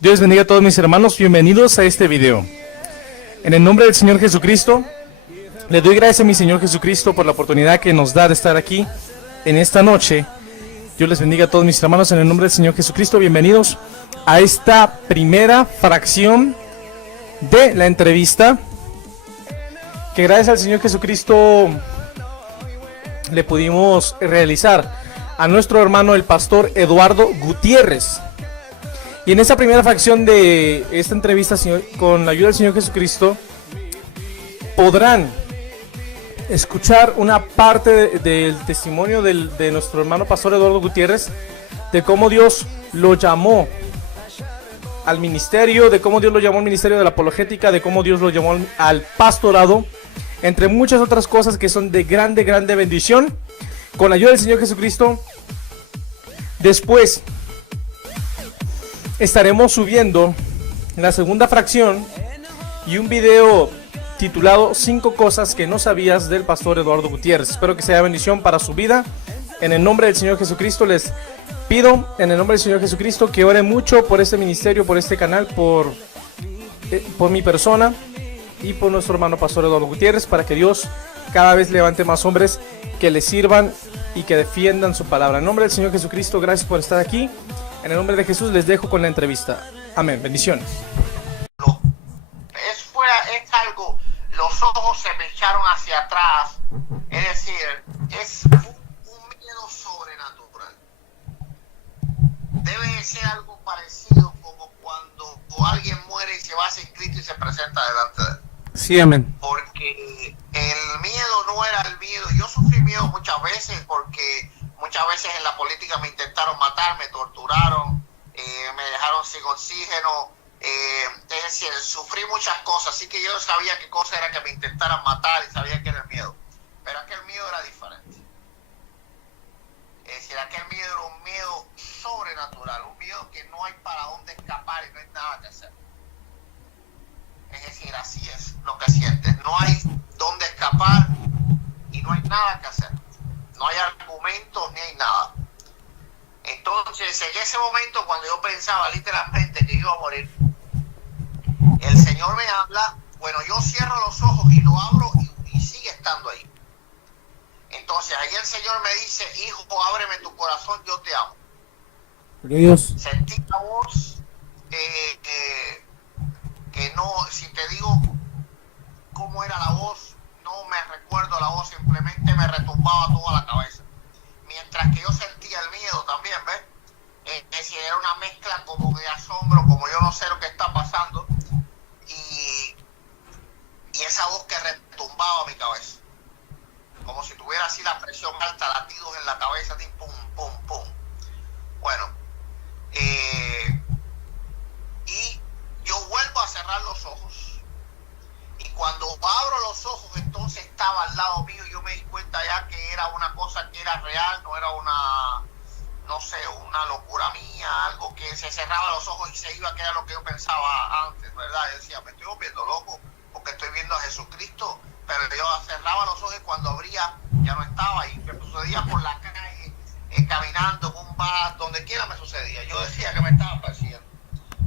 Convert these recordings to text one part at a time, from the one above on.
Dios bendiga a todos mis hermanos, bienvenidos a este video. En el nombre del Señor Jesucristo, le doy gracias a mi Señor Jesucristo por la oportunidad que nos da de estar aquí en esta noche. Dios les bendiga a todos mis hermanos en el nombre del Señor Jesucristo, bienvenidos a esta primera fracción de la entrevista que gracias al Señor Jesucristo le pudimos realizar a nuestro hermano el pastor Eduardo Gutiérrez. Y en esta primera fracción de esta entrevista, Señor, con la ayuda del Señor Jesucristo, podrán escuchar una parte del testimonio de nuestro hermano pastor Eduardo Gutiérrez, de cómo Dios lo llamó al ministerio, de cómo Dios lo llamó al ministerio de la apologética, de cómo Dios lo llamó al pastorado, entre muchas otras cosas que son de grande bendición. Con la ayuda del Señor Jesucristo, después estaremos subiendo la segunda fracción y un video titulado 5 cosas que no sabías del pastor Eduardo Gutiérrez. Espero que sea bendición para su vida. En el nombre del Señor Jesucristo les pido, en el nombre del Señor Jesucristo, que oren mucho por este ministerio, por este canal, por mi persona y por nuestro hermano pastor Eduardo Gutiérrez, para que Dios cada vez levante más hombres que le sirvan y que defiendan su palabra. En nombre del Señor Jesucristo, gracias por estar aquí. En el nombre de Jesús les dejo con la entrevista. Amén. Bendiciones. Es algo, los ojos se me echaron hacia atrás, es decir, es un miedo sobrenatural. Debe de ser algo parecido como cuando alguien muere y se va a ser Cristo y se presenta delante de él. Sí, amén. Porque el miedo no era el miedo. Yo sufrí miedo muchas veces porque muchas veces en la política me intentaron matar, me torturaron, me dejaron sin oxígeno. Es decir, sufrí muchas cosas, así que yo sabía qué cosa era que me intentaran matar y sabía que era el miedo. Pero aquel miedo era diferente. Es decir, aquel miedo era un miedo sobrenatural, un miedo que no hay para dónde escapar y no hay nada que hacer. Es decir, así es lo que sientes. No hay dónde escapar y no hay nada que hacer. No hay argumentos ni hay nada. Entonces, en ese momento, cuando yo pensaba literalmente que iba a morir, el Señor me habla. Bueno, yo cierro los ojos y lo abro y sigue estando ahí. Entonces, ahí el Señor me dice: hijo, ábreme tu corazón, yo te amo. Dios. Sentí la voz que no, si te digo cómo era la voz, no me recuerdo la voz, simplemente me retumbaba toda la cabeza. Mientras que yo sentía el miedo también, ¿ves? Es decir, era una mezcla como de asombro, como yo no sé lo que está pasando, y esa voz que retumbaba mi cabeza, como si tuviera así la presión alta, latidos en la cabeza, así, pum, pum, pum. Bueno, y yo vuelvo a cerrar los ojos, y cuando abro los ojos, entonces estaba al lado mío, y yo me di cuenta ya que era una cosa que era real, no era una, no sé, una locura mía, algo que se cerraba los ojos y se iba, que era lo que yo pensaba antes, ¿verdad? Yo decía, me estoy volviendo loco porque estoy viendo a Jesucristo, pero yo cerraba los ojos y cuando abría ya no estaba, y me sucedía por la calle, caminando en un bar, donde quiera me sucedía. Yo decía que me estaba persiguiendo,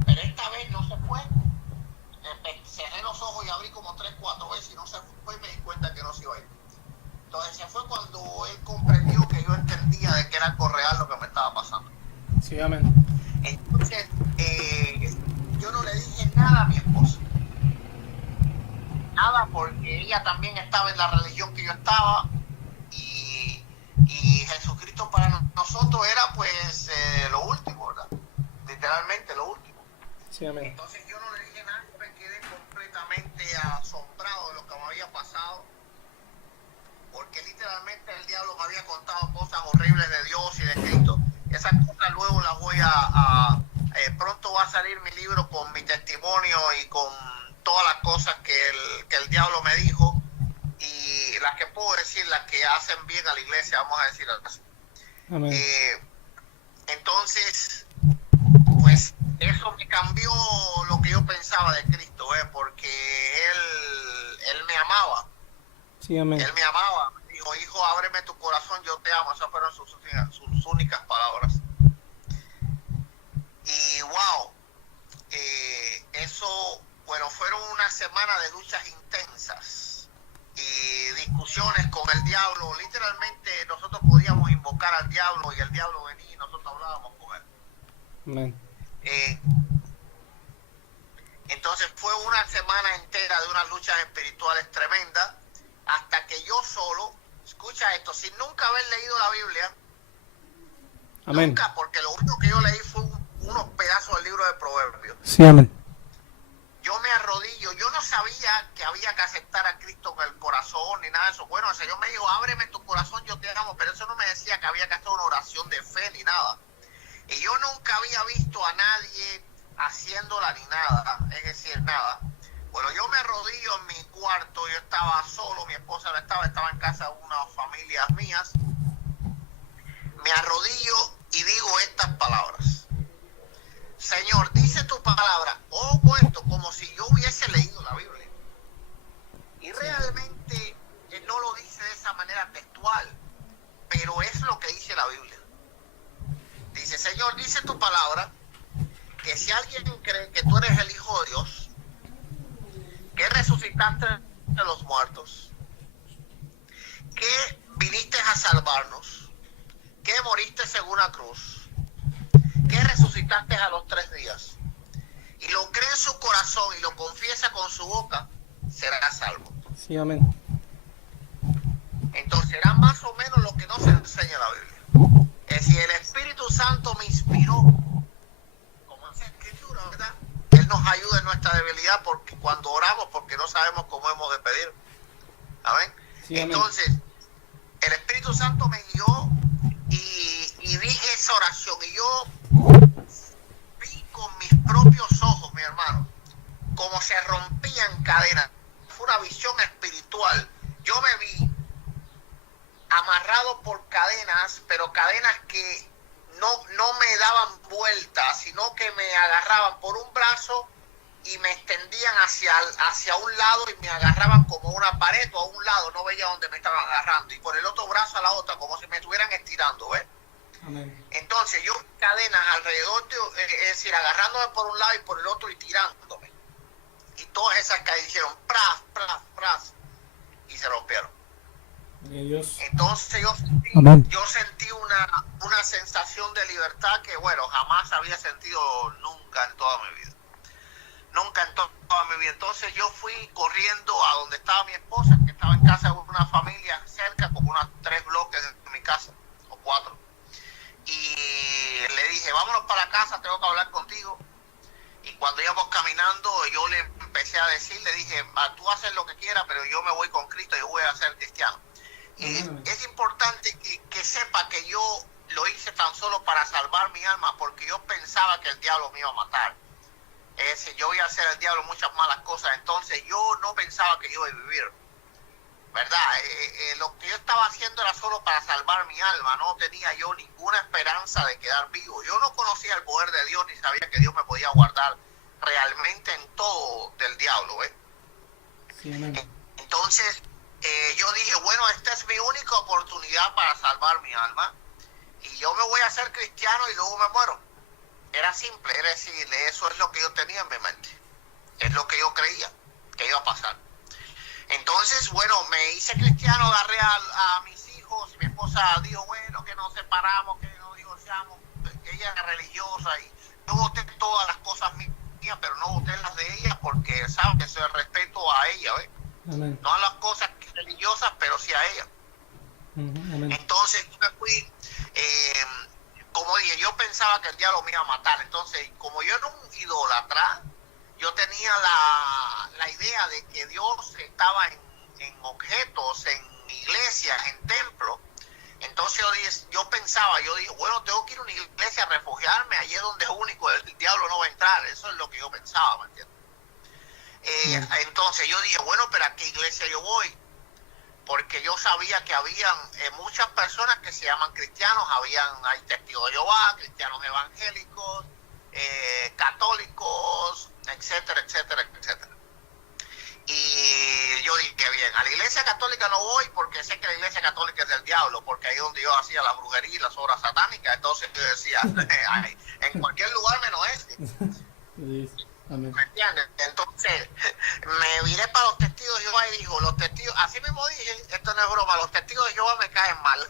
pero esta vez no se fue. Cerré los ojos y abrí como 3, 4 veces y no se fue, y me di cuenta que no se iba a ir. Entonces se fue cuando él comprendió que yo entendía de que era algo real lo que me estaba pasando. Sí, amén. Entonces yo no le dije nada a mi esposa. Nada, porque ella también estaba en la religión que yo estaba, y Jesucristo para nosotros era pues lo último, ¿verdad? Literalmente lo último. Sí, amén. Entonces yo no le dije nada, me quedé completamente asombrado de lo que me había pasado, porque literalmente el diablo me había contado cosas horribles de Dios y de Cristo. Esas cosas luego las voy pronto va a salir mi libro con mi testimonio y con todas las cosas que el diablo me dijo, y las que puedo decir, las que hacen bien a la iglesia, vamos a decir así. Amén. Entonces, pues eso me cambió lo que yo pensaba de Cristo, porque él me amaba. Sí, amén. Él me amaba. Dijo: hijo, ábreme tu corazón, yo te amo. Esas fueron sus únicas palabras. Y wow, diablo, literalmente nosotros podíamos invocar al diablo y el diablo venía y nosotros hablábamos con él. Amén. Entonces fue una semana entera de unas luchas espirituales tremendas, hasta que yo solo, escucha esto, sin nunca haber leído la Biblia, Amén. nunca, porque lo único que yo leí fue unos pedazos del libro de Proverbios. Sí, amén. Yo me arrodillo, yo no sabía que había que aceptar a Cristo en el corazón ni nada de eso. Bueno, el Señor me dijo, ábreme tu corazón, yo te amo, pero eso no me decía que había que hacer una oración de fe ni nada. Y yo nunca había visto a nadie haciéndola ni nada, es decir, nada. Bueno, yo me arrodillo en mi cuarto, yo estaba solo, mi esposa no estaba en casa de unas familias mías. Me arrodillo y digo estas palabras. Señor, dice tu palabra, cuento como si yo hubiese leído la Biblia. Y realmente él no lo dice de esa manera textual, pero es lo que dice la Biblia. Dice, Señor, dice tu palabra, que si alguien cree que tú eres el Hijo de Dios, que resucitaste de los muertos, que viniste a salvarnos, que moriste en una cruz, que resucitaste a los 3 días, y lo cree en su corazón y lo confiesa con su boca, será salvo. Sí, amén. Entonces era más o menos lo que nos enseña la Biblia. Es decir, el Espíritu Santo me inspiró, como dice la Escritura, ¿verdad? Él nos ayuda en nuestra debilidad porque cuando oramos, porque no sabemos cómo hemos de pedir. ¿Amén? Sí, amén. Entonces, el Espíritu Santo me guió y dije esa oración y yo vi con mis propios ojos, mi hermano, como se rompían cadenas. Fue una visión espiritual. Yo me vi amarrado por cadenas, pero cadenas que no me daban vuelta, sino que me agarraban por un brazo y me extendían hacia un lado y me agarraban como una pared o a un lado, no veía dónde me estaban agarrando, y por el otro brazo a la otra, como si me estuvieran estirando, ¿ves? Amén. Entonces yo cadenas alrededor, es decir, agarrándome por un lado y por el otro y tirándome. Y todas esas cadenas hicieron pras, pras, pras, y se rompieron. Entonces yo sentí una sensación de libertad que, bueno, jamás había sentido nunca en toda mi vida. Nunca en toda mi vida. Entonces yo fui corriendo a donde estaba mi esposa, que estaba en casa de una familia cerca, como unos 3 bloques de mi casa, o 4. Y le dije, vámonos para la casa, tengo que hablar contigo. Y cuando íbamos caminando, yo le empecé a decir, le dije, tú haces lo que quieras, pero yo me voy con Cristo, yo voy a ser cristiano. Y es importante que sepa que yo lo hice tan solo para salvar mi alma, porque yo pensaba que el diablo me iba a matar. Es decir, yo iba a hacer al diablo muchas malas cosas, entonces yo no pensaba que yo iba a vivir, ¿verdad? Lo que yo estaba haciendo era solo para salvar mi alma, no tenía yo ninguna esperanza de quedar vivo. Yo no conocía el poder de Dios ni sabía que Dios me podía guardar realmente en todo del diablo, ¿ves? Sí, entonces yo dije, bueno, esta es mi única oportunidad para salvar mi alma y yo me voy a hacer cristiano y luego me muero. Era simple, era decir, eso es lo que yo tenía en mi mente, es lo que yo creía que iba a pasar. Entonces, bueno, me hice cristiano, agarré a mis hijos, mi esposa dijo, bueno, que nos separamos, que nos divorciamos. Ella era religiosa y yo voté todas las cosas mías, pero no voté las de ella porque, ¿sabes? Que se respeto a ella, ¿ves? Amén. No a las cosas religiosas, pero sí a ella. Amén. Entonces, yo me fui, como dije, yo pensaba que el diablo me iba a matar. Entonces, como yo era un idólatra, yo tenía la idea de que Dios estaba en objetos, en iglesias, en templos. Entonces yo pensaba, yo dije, bueno, tengo que ir a una iglesia a refugiarme, allí es donde es único, el diablo no va a entrar. Eso es lo que yo pensaba, ¿me entiendes? Entonces yo dije, bueno, pero ¿a qué iglesia yo voy? Porque yo sabía que habían muchas personas que se llaman cristianos, hay testigos de Jehová, cristianos evangélicos, católicos, etcétera, etcétera, etcétera. Y yo dije, bien, a la iglesia católica no voy porque sé que la iglesia católica es del diablo, porque ahí es donde yo hacía la brujería y las obras satánicas. Entonces yo decía, ay, en cualquier lugar menos este. ¿Me entiendes? Entonces me viré para los testigos de Jehová y digo, los testigos, así mismo como dije, esto no es broma, los testigos de Jehová me caen mal.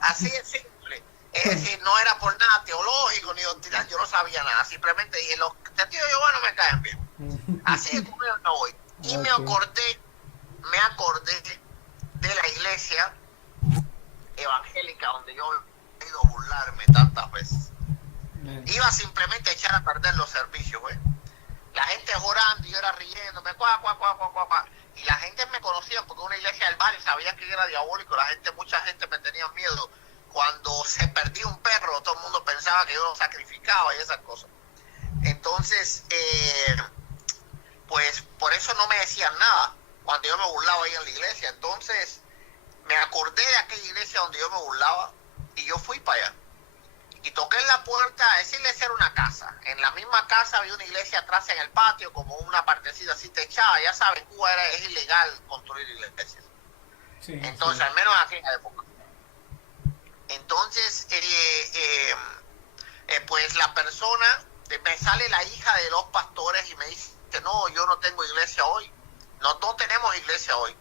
Así es simple. Es decir, no era por nada teológico ni doctrinal, yo no sabía nada, simplemente dije, los testigos de Jehová no me caen bien. Así es como yo no voy. Y me acordé de la iglesia evangélica donde yo he ido a burlarme tantas veces. Iba simplemente a echar a perder los servicios, güey. La gente orando y yo era riéndome, y la gente me conocía porque una iglesia del barrio sabía que yo era diabólico. Mucha gente me tenía miedo. Cuando se perdía un perro, todo el mundo pensaba que yo lo sacrificaba y esas cosas. Entonces, pues por eso no me decían nada cuando yo me burlaba ahí en la iglesia. Entonces, me acordé de aquella iglesia donde yo me burlaba y yo fui para allá. Y toqué en la puerta, esa iglesia era una casa. En la misma casa había una iglesia atrás en el patio, como una partecita así techada. Ya saben, Cuba es ilegal construir iglesias. Sí, entonces, sí. Al menos en aquella época. Entonces, pues la persona, me sale la hija de los pastores y me dice, no, yo no tengo iglesia hoy. No tenemos iglesia hoy.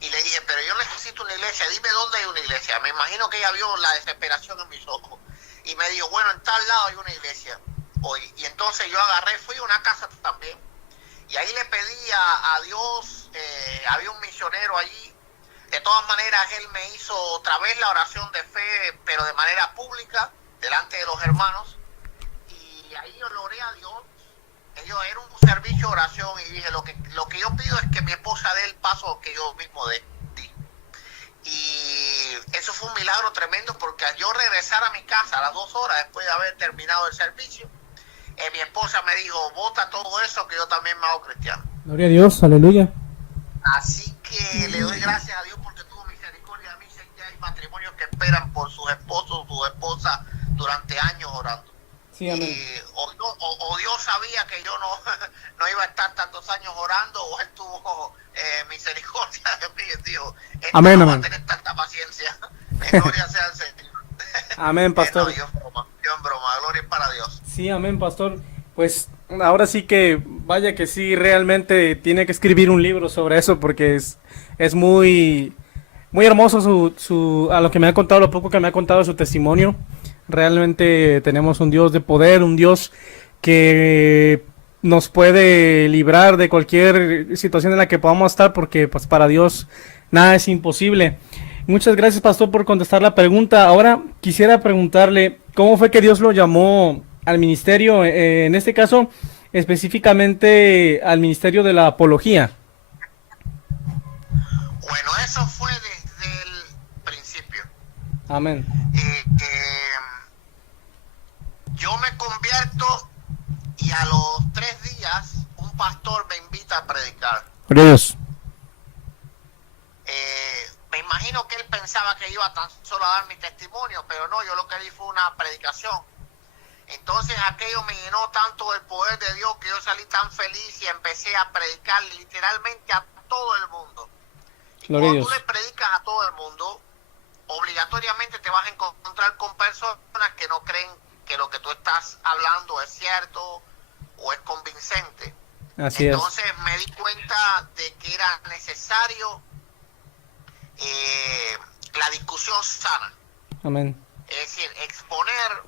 Y le dije, pero yo necesito una iglesia, dime dónde hay una iglesia. Me imagino que ella vio la desesperación en mis ojos. Y me dijo, bueno, en tal lado hay una iglesia hoy. Y entonces yo agarré, fui a una casa también. Y ahí le pedí a Dios, había un misionero allí. De todas maneras, él me hizo otra vez la oración de fe, pero de manera pública, delante de los hermanos. Y ahí yo le oré a Dios. Era un servicio de oración y dije, lo que yo pido es que mi esposa dé el paso que yo mismo di. Y eso fue un milagro tremendo porque al yo regresar a mi casa a las 2 horas después de haber terminado el servicio, mi esposa me dijo, bota todo eso que yo también me hago cristiano. Gloria a Dios, aleluya. Así que le doy gracias a Dios porque tuvo misericordia de mí. Sé que hay matrimonios que esperan por sus esposos, sus esposas durante años orando. Sí, amén. O Dios sabía que yo no iba a estar tantos años orando, o Él tuvo misericordia de mí, dijo, amén, no amén. va a tener tanta paciencia. Gloria sea al Señor. Amén, pastor. No, yo en broma, gloria es para Dios. Sí, amén, pastor. Pues ahora sí que, vaya que sí, realmente tiene que escribir un libro sobre eso porque es muy hermoso a lo que me ha contado, lo poco que me ha contado su testimonio. Realmente tenemos un Dios de poder, un Dios que nos puede librar de cualquier situación en la que podamos estar, porque pues para Dios nada es imposible. Muchas gracias, pastor, por contestar la pregunta. Ahora quisiera preguntarle, ¿cómo fue que Dios lo llamó al ministerio? En este caso, específicamente al ministerio de la apología. Bueno, eso fue desde el principio. Amén. Yo me convierto y a los 3 días un pastor me invita a predicar. Dios. Me imagino que él pensaba que iba tan solo a dar mi testimonio, pero no, yo lo que di fue una predicación. Entonces aquello me llenó tanto el poder de Dios que yo salí tan feliz y empecé a predicar literalmente a todo el mundo. Y cuando tú le predicas a todo el mundo, obligatoriamente te vas a encontrar con personas que no creen que lo que tú estás hablando es cierto o es convincente. Así Entonces me di cuenta de que era necesario la discusión sana. Amén. Es decir, exponer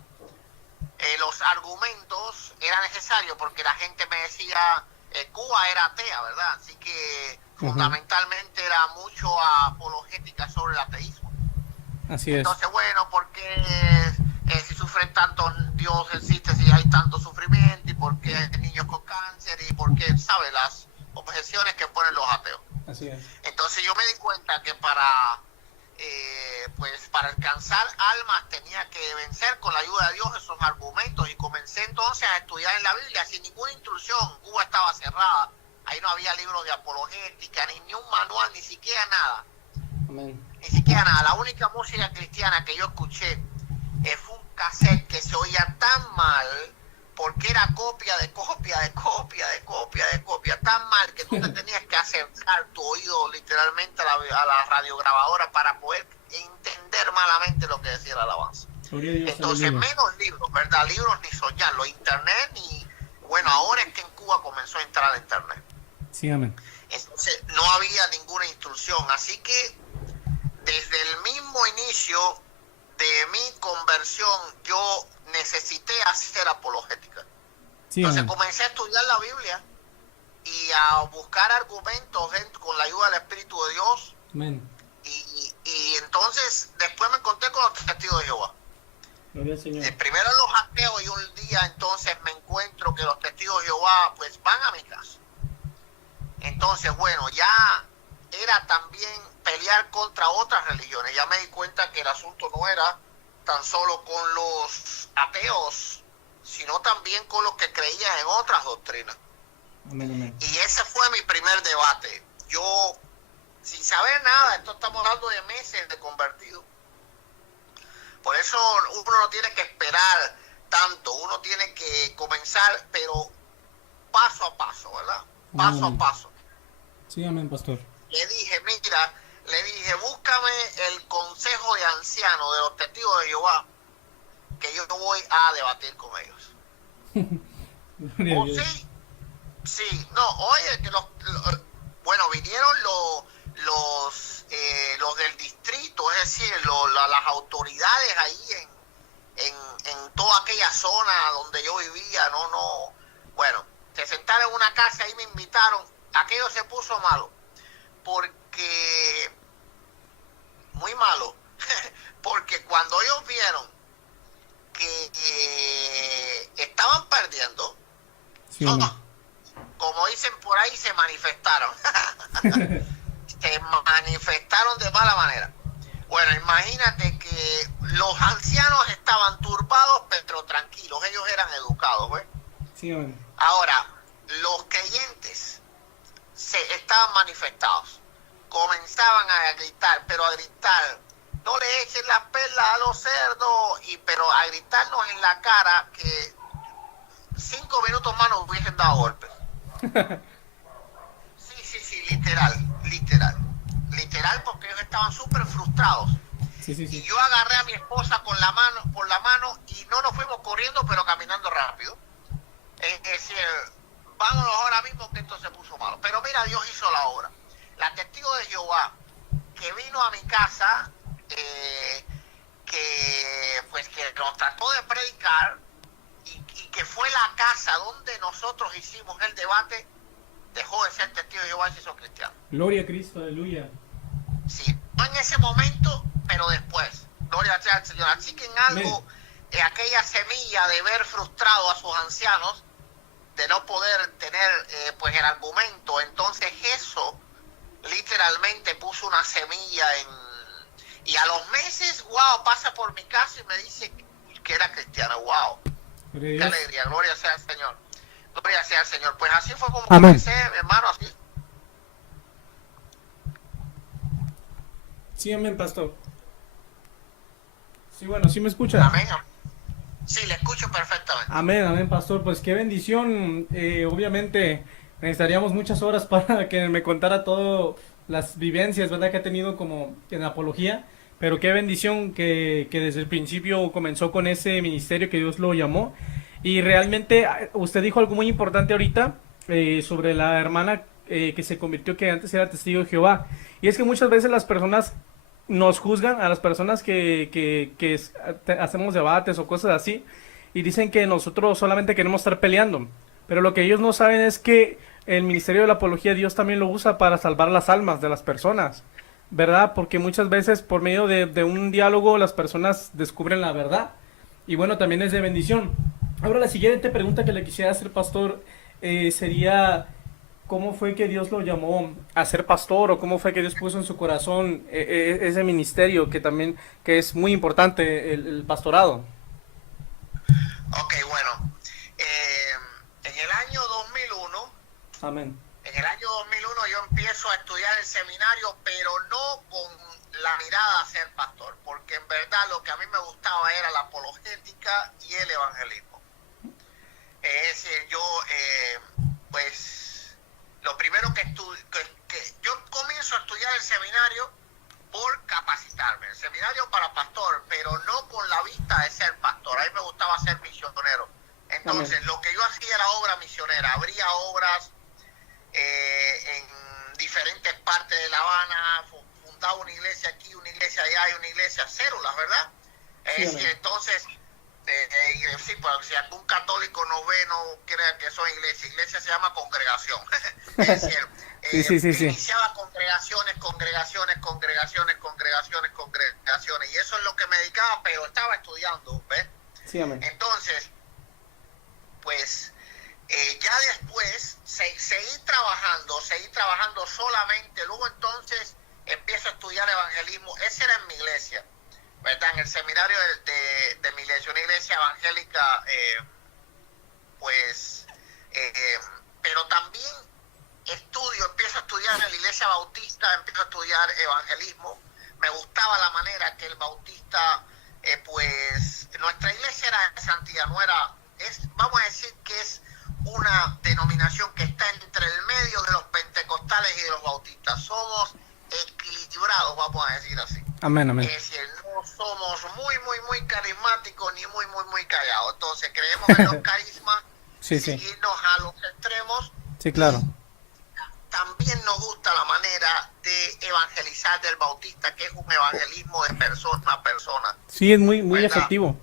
los argumentos era necesario porque la gente me decía, Cuba era atea, ¿verdad? Así que fundamentalmente era mucho apologética sobre el ateísmo. Así es. Entonces, bueno, porque si sufren tanto, Dios existe, si hay tanto sufrimiento, y por qué hay niños con cáncer, y por qué, ¿sabe? Las objeciones que ponen los ateos. Así es. Entonces yo me di cuenta que para alcanzar almas tenía que vencer con la ayuda de Dios esos argumentos, y comencé entonces a estudiar en la Biblia sin ninguna instrucción. Cuba estaba cerrada, ahí no había libros de apologética, ni un manual, ni siquiera nada. Amén. Ni siquiera nada. La única música cristiana que yo escuché fue un cassette que se oía tan mal, porque era copia de copia de copia de copia de copia, tan mal que tú te tenías que acercar tu oído literalmente a la radiograbadora para poder entender malamente lo que decía la alabanza. Entonces, menos libros, ¿verdad? Libros ni soñarlo, internet ni... Bueno, ahora es que en Cuba comenzó a entrar el internet. Sí, amén. Entonces no había ninguna instrucción. Así que desde el mismo inicio de mi conversión yo necesité hacer apologética. Sí, Entonces amén. comencé a estudiar la Biblia y a buscar argumentos con la ayuda del Espíritu de Dios. Amén. Y entonces después me encontré con los testigos de Jehová. Gloria al Señor. Primero los ateos, y un día entonces me encuentro que los testigos de Jehová pues van a mi casa. Entonces, bueno, ya era también pelear contra otras religiones. Ya me di cuenta que el asunto no era tan solo con los ateos, sino también con los que creían en otras doctrinas. Amén, amén. Y ese fue mi primer debate. Yo, sin saber nada, esto estamos hablando de meses de convertido. Por eso uno no tiene que esperar tanto, uno tiene que comenzar, pero paso a paso, ¿verdad? Paso a paso. Sí, amén, pastor. Le dije, búscame el consejo de ancianos de los testigos de Jehová, que yo voy a debatir con ellos. ¿Oh, sí? Sí, no, oye, que bueno, vinieron los del distrito, es decir, las autoridades ahí en toda aquella zona donde yo vivía, bueno, se sentaron en una casa y me invitaron. Aquello se puso malo, porque, muy malo, porque cuando ellos vieron que estaban perdiendo, Sí, amén. como dicen por ahí, se manifestaron. Se manifestaron de mala manera. Bueno, imagínate que los ancianos estaban turbados, pero tranquilos. Ellos eran educados, ¿ves? Sí, amén. Ahora, los creyentes estaban manifestados. Comenzaban a gritar, pero a gritar, no le echen las perlas a los cerdos, pero a gritarnos en la cara que 5 minutos más nos hubiesen dado golpes. Sí, literal, porque ellos estaban súper frustrados. Sí. Y yo agarré a mi esposa por la mano y no nos fuimos corriendo, pero caminando rápido. Es decir, vámonos ahora mismo que esto se puso malo. Pero mira, Dios hizo la obra. La testigo de Jehová que vino a mi casa, que nos trató de predicar y que fue la casa donde nosotros hicimos el debate, dejó de ser testigo de Jehová y se hizo cristiano. Gloria a Cristo, aleluya. Sí, no en ese momento, pero después. Gloria sea al Señor. Así que en algo, aquella semilla de ver frustrado a sus ancianos, de no poder tener pues el argumento, entonces eso literalmente puso una semilla y a los meses, wow, pasa por mi casa y me dice que era cristiano. Wow, qué alegría, gloria sea al Señor. Gloria sea al Señor. Pues así fue como comencé, hermano, así. Sí, amén, pastor. Sí, bueno, ¿sí me escucha? Amén. Sí, le escucho perfectamente. Amén, amén, pastor. Pues qué bendición. Obviamente necesitaríamos muchas horas para que me contara todas las vivencias, ¿verdad?, que ha tenido como en apología. Pero qué bendición que desde el principio comenzó con ese ministerio que Dios lo llamó. Y realmente usted dijo algo muy importante ahorita sobre la hermana que se convirtió, que antes era testigo de Jehová. Y es que muchas veces las personas nos juzgan, a las personas que hacemos debates o cosas así, y dicen que nosotros solamente queremos estar peleando. Pero lo que ellos no saben es que el ministerio de la apología Dios también lo usa para salvar las almas de las personas, ¿verdad? Porque muchas veces por medio de un diálogo las personas descubren la verdad. Y bueno, también es de bendición. Ahora la siguiente pregunta que le quisiera hacer, pastor, sería: ¿cómo fue que Dios lo llamó a ser pastor? ¿O cómo fue que Dios puso en su corazón ese ministerio que también que es muy importante, el pastorado? Ok, bueno, en el año 2001, amén, en el año 2001 yo empiezo a estudiar el seminario, pero no con la mirada a ser pastor, porque en verdad lo que a mí me gustaba era la apologética y el evangelismo. Es decir, yo, pues, lo primero que yo comienzo a estudiar el seminario por capacitarme, el seminario para pastor, pero no con la vista de ser pastor. A mí me gustaba ser misionero. Entonces, amén, lo que yo hacía era obra misionera, abría obras parte de La Habana, fundaba una iglesia aquí, una iglesia allá y una iglesia células, ¿verdad? Sí, Es decir, entonces, sí, pues, si algún católico nos ve, no crea que son iglesias. Iglesia se llama congregación. Es decir, sí. iniciaba congregaciones, y eso es lo que me dedicaba, pero estaba estudiando, ¿ves? Sí, amén. Entonces, pues, ya después seguí trabajando solamente. Luego entonces empiezo a estudiar evangelismo. Ese era en mi iglesia, ¿verdad? En el seminario de mi iglesia, una iglesia evangélica, pero también empiezo a estudiar en la iglesia bautista, empiezo a estudiar evangelismo. Me gustaba la manera que el bautista, pues, nuestra iglesia era de santidad, vamos a decir que es una denominación que está entre el medio de los pentecostales y de los bautistas. Somos equilibrados, vamos a decir así. Amén, amén. Es decir, no somos muy carismáticos ni muy callados. Entonces creemos en los carismas, Sí. seguirnos a los extremos. Sí, claro. También nos gusta la manera de evangelizar del bautista, que es un evangelismo de persona a persona. Sí, es muy ¿Verdad? efectivo.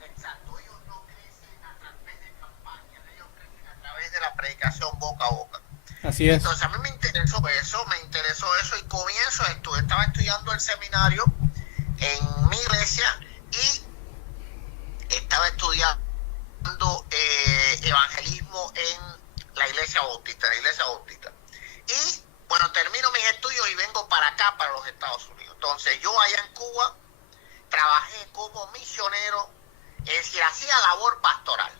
Exacto. Ellos no crecen a través de campañas, ellos crecen a través de la predicación boca a boca. Así es. Entonces a mí me interesó eso y comienzo a estudiar. Estaba estudiando el seminario en mi iglesia y estaba estudiando evangelismo en la iglesia bautista, Y bueno, termino mis estudios y vengo para acá, para los Estados Unidos. Entonces yo allá en Cuba trabajé como misionero, es decir, hacía labor pastoral,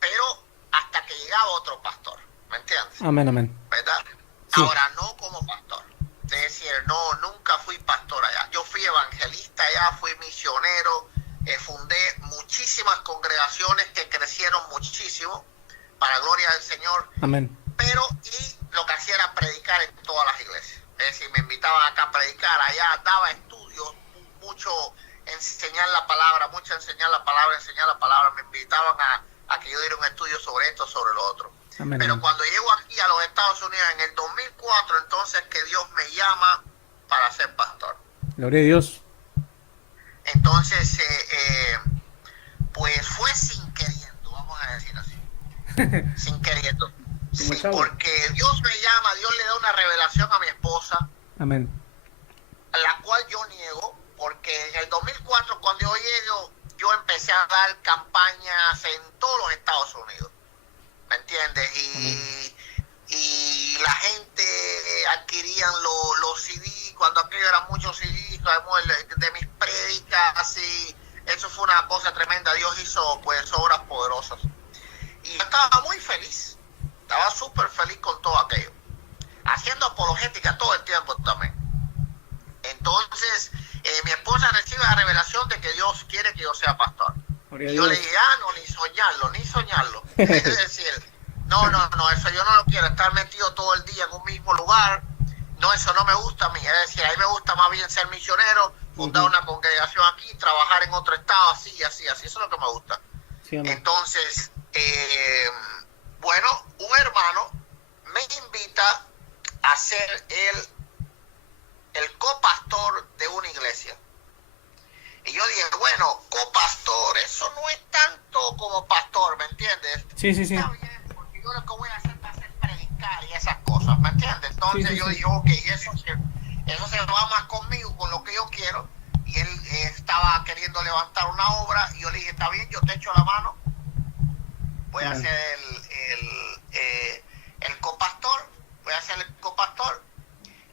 pero hasta que llegaba otro pastor, ¿me entiendes? Amén. ¿Verdad? Sí. Ahora, no como pastor. Es decir, nunca fui pastor allá. Yo fui evangelista allá, fui misionero, fundé muchísimas congregaciones que crecieron muchísimo, para gloria del Señor. Amén. Pero, y lo que hacía era predicar en todas las iglesias. Es decir, me invitaban acá a predicar, allá daba estudios, mucho enseñar la palabra, me invitaban a que yo diera un estudio sobre esto, sobre lo otro. Amén. Pero cuando llego aquí a los Estados Unidos en el 2004, entonces que Dios me llama para ser pastor. Gloria a Dios. Entonces, pues fue sin queriendo, vamos a decir así. Sin queriendo. Sí, porque Dios me llama, Dios le da una revelación a mi esposa. Amén. La cual yo niego, porque en el 2004, cuando yo llego, yo empecé a dar campañas en todos los Estados Unidos. ¿Me entiendes? Y la gente adquirían los CD, cuando aquello eran muchos CD, de mis prédicas, y eso fue una cosa tremenda. Dios hizo pues obras poderosas. Y yo estaba muy feliz, estaba súper feliz con todo aquello, haciendo apologética todo el tiempo también. Entonces, mi esposa recibe la revelación de que Dios quiere que yo sea pastor. Y yo le dije, no, ni soñarlo. Es decir, no, eso yo no lo quiero, estar metido todo el día en un mismo lugar. No, eso no me gusta a mí. Es decir, a mí me gusta más bien ser misionero, fundar una congregación aquí, trabajar en otro estado, así. Eso es lo que me gusta. Sí, entonces, bueno, un hermano me invita a ser el copastor de una iglesia. Y yo dije, bueno, copastor, eso no es tanto como pastor, ¿me entiendes? Sí. Está bien, porque yo lo que voy a hacer va a ser predicar y esas cosas, ¿me entiendes? Entonces yo dije, ok, eso se va más conmigo, con lo que yo quiero. Y él estaba queriendo levantar una obra y yo le dije, está bien, yo te echo la mano. Voy a ser el copastor,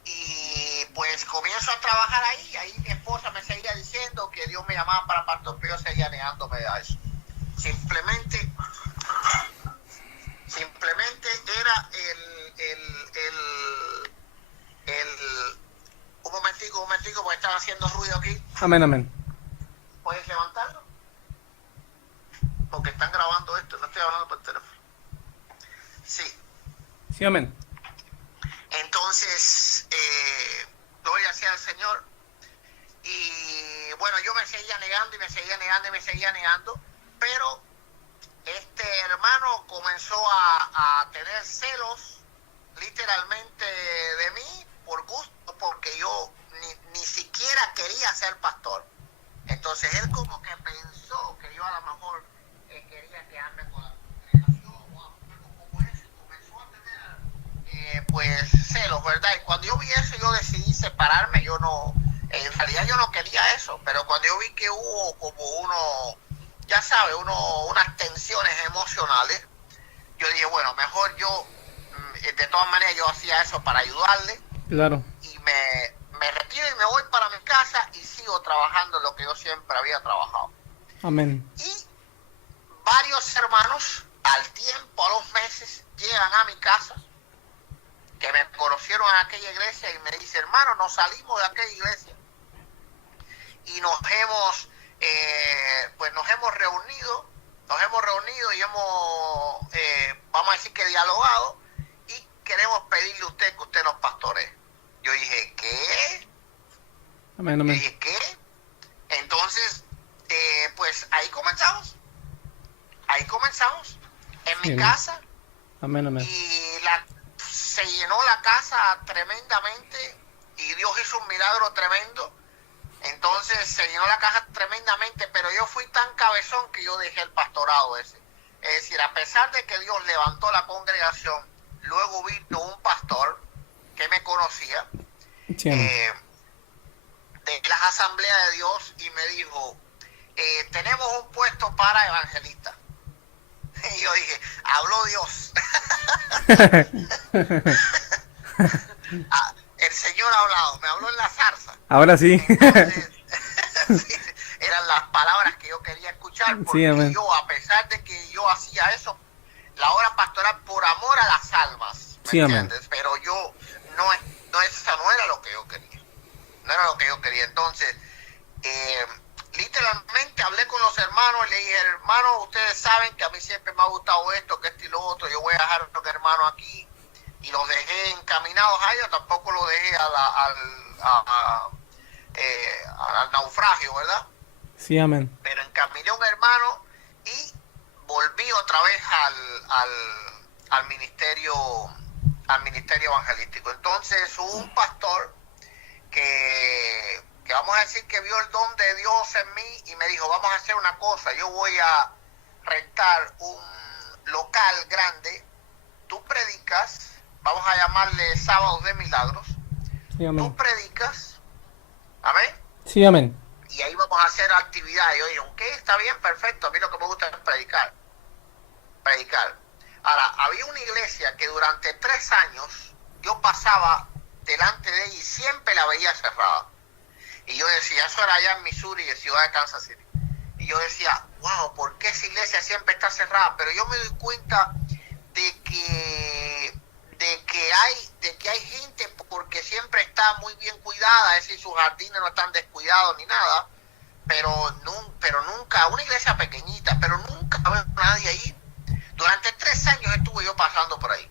y pues comienzo a trabajar ahí mi esposa me seguía diciendo que Dios me llamaba para pastor, pero yo seguía negándome a eso. Simplemente era un momentico, porque están haciendo ruido aquí. Amén. ¿Puedes levantarlo? Porque están grabando esto, no estoy hablando por teléfono. Sí, amén. Entonces, gloria sea al Señor. Y bueno, yo me seguía negando, pero este hermano comenzó a tener celos literalmente de mí por gusto, porque yo ni siquiera quería ser pastor. Entonces él como que pensó que yo a lo mejor quería quedarme con la congregación o algo como eso, y comenzó a tener pues celos, ¿verdad? Y cuando yo vi eso, yo decidí separarme. Yo no, en realidad yo no quería eso, pero cuando yo vi que hubo como ya sabe, unas tensiones emocionales, yo dije, bueno, mejor yo, de todas maneras yo hacía eso para ayudarle. Claro. Y me retiro y me voy para mi casa y sigo trabajando en lo que yo siempre había trabajado. Amén. Y varios hermanos al tiempo, a los meses, llegan a mi casa, que me conocieron en aquella iglesia, y me dicen, hermano, nos salimos de aquella iglesia y nos hemos reunido y vamos a decir que dialogado, y queremos pedirle a usted que usted nos pastoree. Yo dije, ¿qué? Amén, amén. Yo dije, ¿qué? Entonces, pues ahí comenzamos en mi casa. Amén, amén. Y se llenó la casa tremendamente, y Dios hizo un milagro tremendo. Entonces se llenó la casa tremendamente, pero yo fui tan cabezón que yo dejé el pastorado ese. Es decir, a pesar de que Dios levantó la congregación, luego vino un pastor que me conocía, Sí, de las asambleas de Dios, y me dijo, tenemos un puesto para evangelista. Y yo dije, habló Dios. El Señor ha hablado, me habló en la zarza. Ahora sí. Entonces, sí, eran las palabras que yo quería escuchar, porque amén. yo, a pesar de que yo hacía eso, la obra pastoral por amor a las almas, ¿me entiendes? Amén. Pero yo eso no era lo que yo quería. No era lo que yo quería. Entonces, literalmente hablé con los hermanos y le dije, hermanos, ustedes saben que a mí siempre me ha gustado esto, que esto y lo otro, yo voy a dejar a los hermanos aquí, y los dejé encaminados a ellos. Tampoco los dejé al naufragio, ¿verdad? Sí, amén. Pero encaminé a un hermano y volví otra vez al ministerio evangelístico. Entonces hubo un pastor que vamos a decir que vio el don de Dios en mí y me dijo, vamos a hacer una cosa, yo voy a rentar un local grande, tú predicas, vamos a llamarle Sábados de Milagros, Sí, amén. tú predicas, amén, Sí, amén. y ahí vamos a hacer actividades. Yo digo, ok, está bien, perfecto, a mí lo que me gusta es predicar. Ahora, había una iglesia que durante 3 años yo pasaba delante de ella y siempre la veía cerrada. Y yo decía, eso era allá en Missouri, en ciudad de Kansas City. Y yo decía, wow, ¿por qué esa iglesia siempre está cerrada? Pero yo me doy cuenta de que hay gente, porque siempre está muy bien cuidada, es decir, sus jardines no están descuidados ni nada, pero nunca, una iglesia pequeñita, pero nunca veo a nadie ahí. Durante 3 años estuve yo pasando por ahí.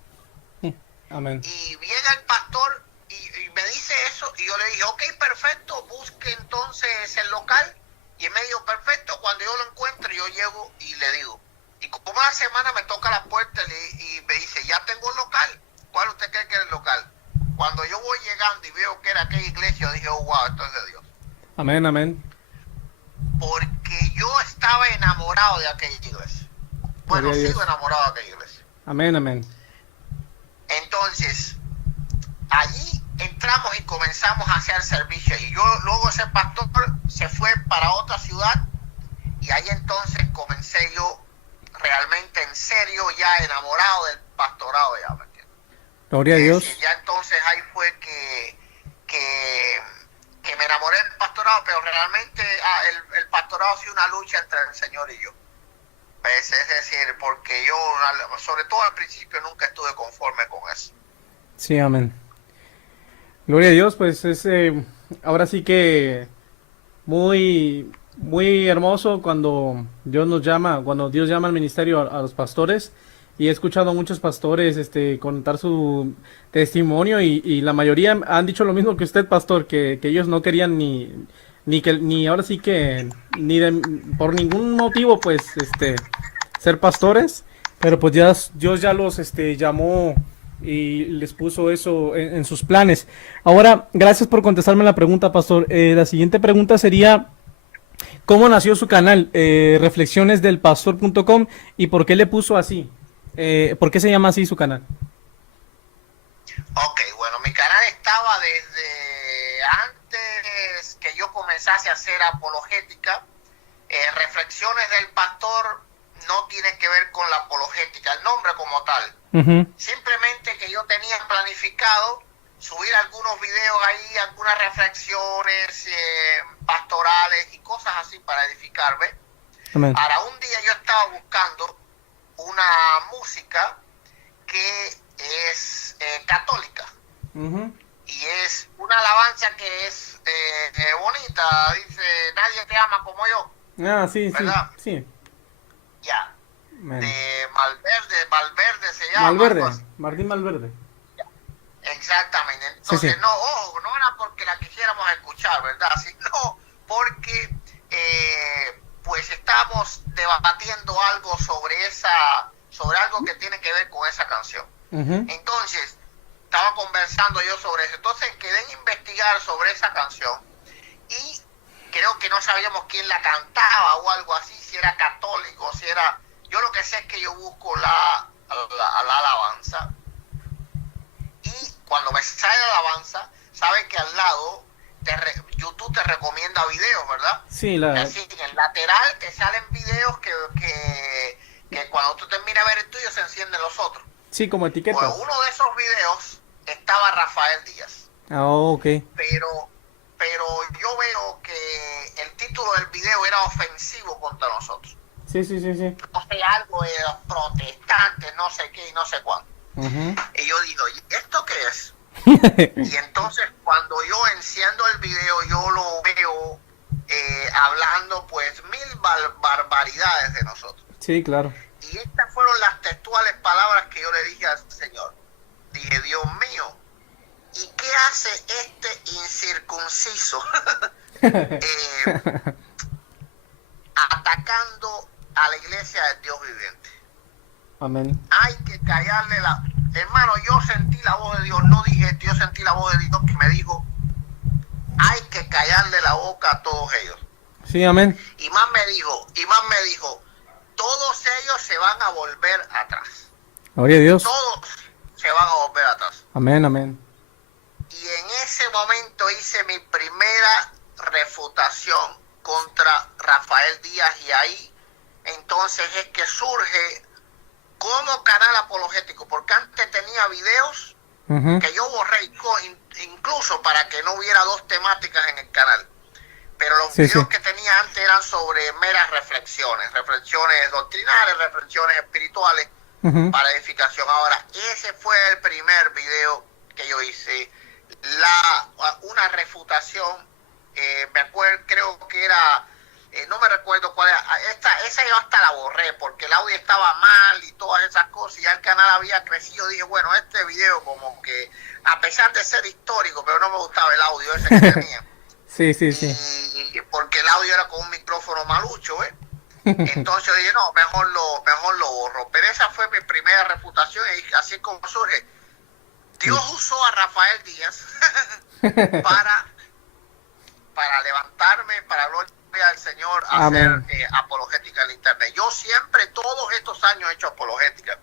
Amén. Y llega el pastor y me dice eso, y yo le dije, ok, perfecto, busque entonces el local. Y él me dijo, perfecto, cuando yo lo encuentre, yo llego y le digo. Y como una semana me toca la puerta y me dice, ya tengo el local. ¿Cuál usted cree que es el local? Cuando yo voy llegando y veo que era aquella iglesia, yo dije, oh, wow, esto es de Dios. Amén, amén. Porque yo estaba enamorado de aquella iglesia. Bueno, sigo enamorado de aquella iglesia. Amén, amén. Entonces, allí entramos y comenzamos a hacer servicio. Y luego ese pastor se fue para otra ciudad, y ahí entonces comencé yo realmente en serio, ya enamorado del pastorado, ya, ¿me entiendes? Gloria a Dios. Y ya entonces ahí fue que me enamoré del pastorado, pero realmente el pastorado ha sido una lucha entre el Señor y yo. Es decir, porque yo, sobre todo al principio, nunca estuve conforme con eso. Sí, amén. Gloria a Dios, pues es ahora sí que muy hermoso cuando Dios nos llama, cuando Dios llama al ministerio a los pastores. Y he escuchado a muchos pastores contar su testimonio, y la mayoría han dicho lo mismo que usted, pastor, que ellos no querían ni ahora sí que por ningún motivo pues ser pastores, pero pues Dios ya los llamó y les puso eso en sus planes. Ahora, gracias por contestarme la pregunta, pastor. La siguiente pregunta sería, ¿cómo nació su canal? Reflexionesdelpastor.com, y por qué le puso así. ¿Por qué se llama así su canal? Ok, bueno, mi canal estaba desde antes que yo comenzase a hacer apologética. Reflexiones del Pastor no tiene que ver con la apologética, el nombre como tal. Simplemente que yo tenía planificado subir algunos videos ahí, algunas reflexiones pastorales y cosas así para edificarme. Amén. Ahora, un día yo estaba buscando una música que es católica. Y es una alabanza que es bonita. Dice, nadie te ama como yo. Ah, sí, ¿verdad? sí. Ya. Amén. De Malverde se llama. Malverde, Martín Malverde. Exactamente. Entonces, Sí. no, ojo, no era porque la quisiéramos escuchar, ¿verdad? Sino porque pues estamos debatiendo algo sobre algo que tiene que ver con esa canción. Entonces, estaba conversando yo sobre eso. Entonces quedé en investigar sobre esa canción y creo que no sabíamos quién la cantaba o algo así, si era católico, si era... Yo lo que sé es que yo busco la alabanza, y cuando me sale la alabanza, saben que al lado YouTube te recomienda videos, ¿verdad? Sí, Así, en el lateral te salen videos que cuando tú terminas de ver el tuyo se encienden los otros. Sí, como etiquetas. Pues uno de esos videos estaba Rafael Díaz. Ah, ok. Pero yo veo que el título del video era ofensivo contra nosotros. Sí. No sé, algo de los protestantes, no sé qué y no sé cuánto. Y yo digo, ¿y esto qué es? Y entonces cuando yo enciendo el video, yo lo veo hablando pues mil barbaridades de nosotros. Sí, claro. Y estas fueron las textuales palabras que yo le dije al Señor. Dije, Dios mío, ¿y qué hace este incircunciso atacando a la iglesia del Dios viviente? Amén. Hay que callarle la... Hermano, yo sentí la voz de Dios, no dije esto, yo sentí la voz de Dios que me dijo, hay que callarle la boca a todos ellos. Sí, amén. Y más me dijo, todos ellos se van a volver atrás. Gloria a Dios. Todos se van a volver atrás. Amén. Y en ese momento hice mi primera refutación contra Rafael Díaz, y ahí entonces es que surge como canal apologético, porque antes tenía videos que yo borré incluso para que no hubiera dos temáticas en el canal. Pero los videos que tenía antes eran sobre meras reflexiones doctrinales, reflexiones espirituales para edificación. Ahora, ese fue el primer video que yo hice, una refutación. Me acuerdo, creo que era, no me recuerdo cuál era, esa yo hasta la borré porque el audio estaba mal y todas esas cosas, y ya el canal había crecido. Dije, bueno, este video como que, a pesar de ser histórico, pero no me gustaba el audio ese que tenía. Sí. Y porque el audio era con un micrófono malucho, Entonces yo dije, no, mejor lo borro. Pero esa fue mi primera refutación, y así como surge. Dios usó a Rafael Díaz para levantarme, para gloria al Señor, a hacer apologética en internet. Yo siempre, todos estos años, he hecho apologética.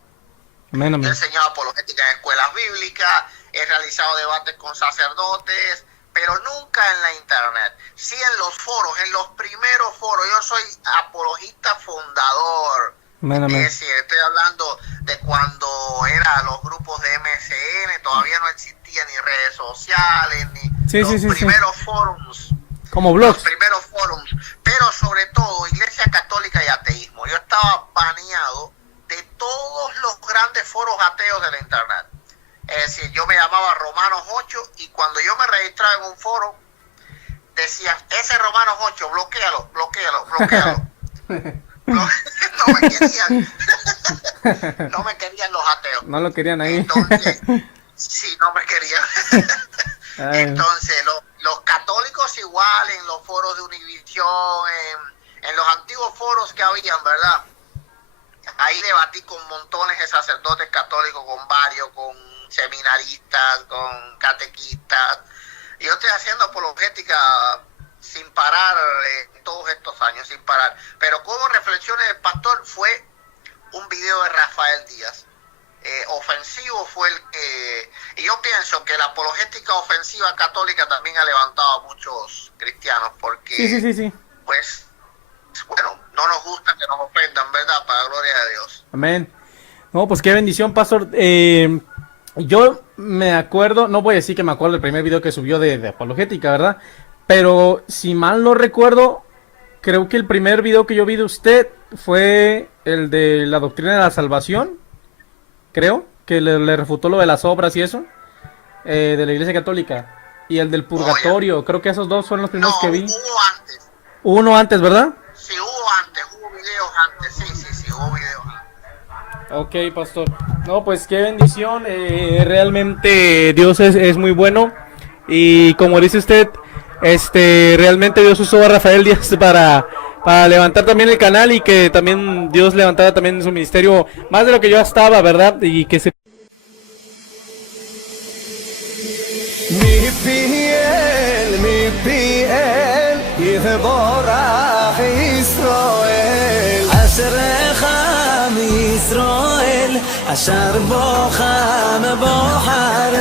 Amén. He enseñado apologética en escuelas bíblicas, he realizado debates con sacerdotes, pero nunca en la internet. Sí en los foros, en los primeros foros. Yo soy apologista fundador. Amén. Es decir, estoy hablando de cuando eran los grupos de MSN, todavía no existían ni redes sociales, ni los primeros forums. Como blogs. Los primeros forums, pero sobre todo Iglesia Católica y ateísmo. Yo estaba baneado de todos los grandes foros ateos de la internet. Es decir, yo me llamaba Romanos 8, y cuando yo me registraba en un foro, decía, ese Romanos 8, bloquéalo. No me querían los ateos. No lo querían ahí. Entonces, sí, no me querían. Entonces, los católicos igual, en los foros de Univisión, en los antiguos foros que habían, ¿verdad? Ahí debatí con montones de sacerdotes católicos, con varios, con seminaristas, con catequistas. Y yo estoy haciendo apologética sin parar todos estos años, sin parar. Pero como reflexiones del pastor fue un video de Rafael Díaz. Ofensivo fue el que... Y yo pienso que la apologética ofensiva católica también ha levantado a muchos cristianos, porque Sí. pues, bueno, no nos gusta que nos ofendan, ¿verdad? Para la gloria de Dios. Amén. No, pues qué bendición, pastor. Yo me acuerdo, no voy a decir que me acuerdo del primer video que subió de apologética, ¿verdad? Pero si mal no recuerdo, creo que el primer video que yo vi de usted fue el de la doctrina de la salvación. Creo que le refutó lo de las obras y eso, de la Iglesia Católica. Y el del purgatorio, creo que esos dos son los primeros que vi. Hubo antes. Uno antes, ¿verdad? Sí, hubo videos antes, sí, hubo videos antes. Ok, pastor. No, pues qué bendición. Realmente Dios es muy bueno. Y como dice usted, realmente Dios usó a Rafael Díaz para levantar también el canal, y que también Dios levantara también su ministerio más de lo que yo estaba, ¿verdad? Y que se... אשר בוחם בוחריך